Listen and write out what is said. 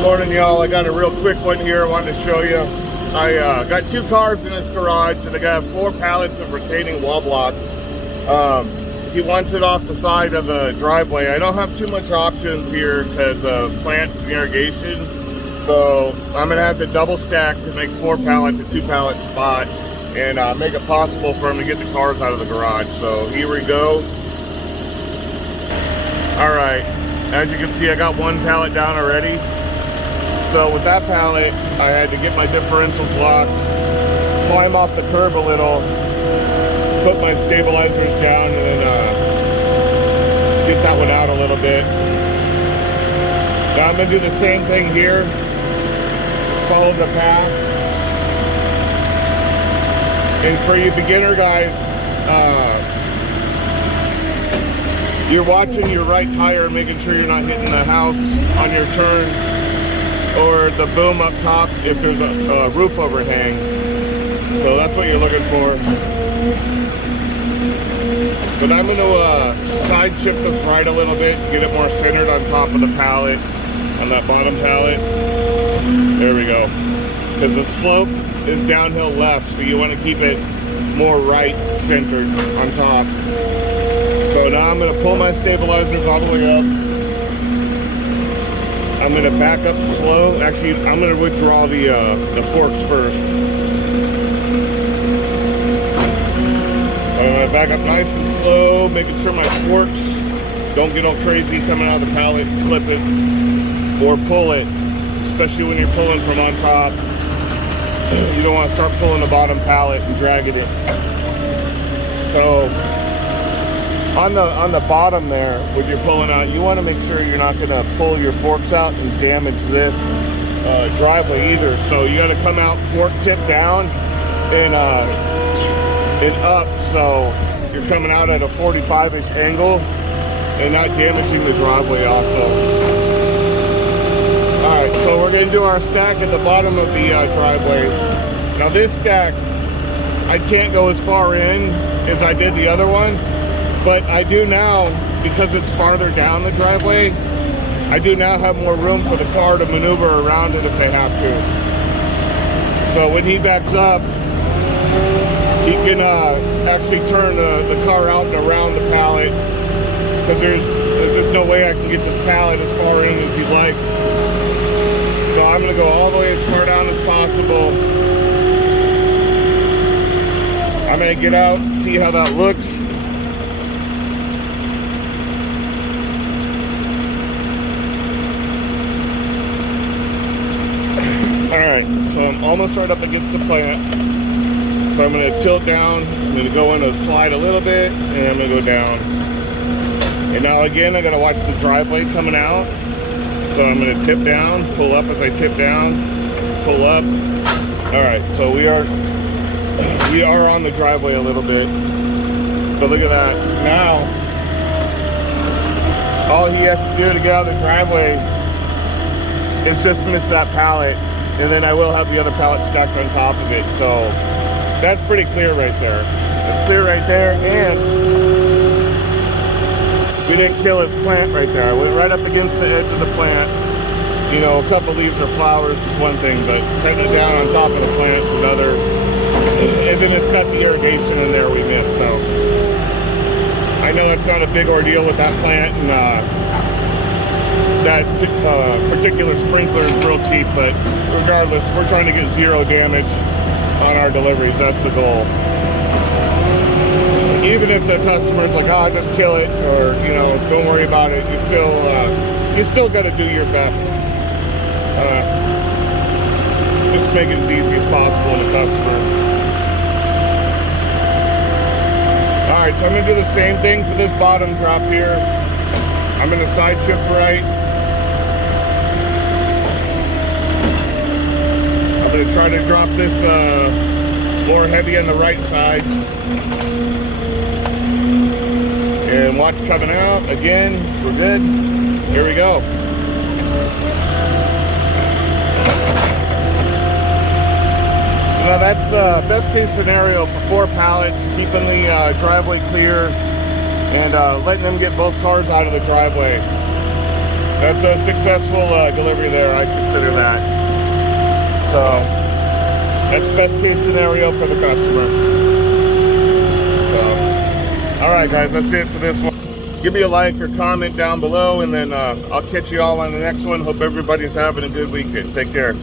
Good morning, y'all. I got a real quick one here I wanted to show you. I got 2 cars in this garage, and I got 4 pallets of retaining wall block. He wants it off the side of the driveway. I don't have too much options here because of plants and irrigation, so I'm gonna have to double stack to make 4 pallets, a 2 pallet spot, and make it possible for him to get the cars out of the garage. So here we go. All right, as you can see, I got 1 pallet down already. So with that pallet, I had to get my differentials locked, climb off the curb a little, put my stabilizers down, and then get that one out a little bit. Now I'm gonna do the same thing here. Just follow the path. And for you beginner guys, you're watching your right tire, making sure you're not hitting the house on your turns, or the boom up top if there's a roof overhang. So that's what you're looking for. But I'm going to side shift this right a little bit, get it more centered on top of the pallet, on that bottom pallet. There we go. Because the slope is downhill left, so you want to keep it more right centered on top. So now I'm going to pull my stabilizers all the way up. I'm going to back up slow. Actually, I'm going to withdraw the forks first. I'm going to back up nice and slow, making sure my forks don't get all crazy coming out of the pallet. Clip it or pull it, especially when you're pulling from on top. You don't want to start pulling the bottom pallet and dragging it. So on the bottom there, when you're pulling out, you want to make sure you're not going to pull your forks out and damage this driveway either. So you got to come out fork tip down and up, so you're coming out at a 45-ish angle and not damaging the driveway also. Alright, so we're going to do our stack at the bottom of the driveway. Now this stack, I can't go as far in as I did the other one, but I do now, because it's farther down the driveway, I do now have more room for the car to maneuver around it if they have to. So when he backs up, he can actually turn the car out and around the pallet, because there's just no way I can get this pallet as far in as he'd like. So I'm going to go all the way as far down as possible. I'm going to get out and see how that looks. Alright, so I'm almost right up against the plant. So I'm going to tilt down, I'm going to go in a slide a little bit, and I'm going to go down. And now again, I got to watch the driveway coming out. So I'm going to tip down, pull up as I tip down, pull up. Alright, so we are on the driveway a little bit. But look at that. Now, all he has to do to get out of the driveway is just miss that pallet. And then I will have the other pallet stacked on top of it. So that's pretty clear right there. It's clear right there, and we didn't kill his plant right there. I went right up against the edge of the plant. You know, a couple leaves or flowers is one thing, but setting it down on top of the plant is another. And then it's got the irrigation in there we missed, so I know it's not a big ordeal with that plant, and that particular sprinkler is real cheap, but regardless, we're trying to get 0 damage on our deliveries. That's the goal. Even if the customer's like, oh, just kill it, or, you know, don't worry about it, you still got to do your best. Just make it as easy as possible on the customer. Alright, so I'm going to do the same thing for this bottom drop here. I'm going to side shift right. I'm going to try to drop this more heavy on the right side. And watch coming out. Again, we're good. Here we go. So now that's best case scenario for 4 pallets, keeping the driveway clear and letting them get both cars out of the driveway. That's a successful delivery there. I consider that. So that's best case scenario for the customer. So, all right, guys, that's it for this one. Give me a like or comment down below, and then I'll catch you all on the next one. Hope everybody's having a good weekend. Take care.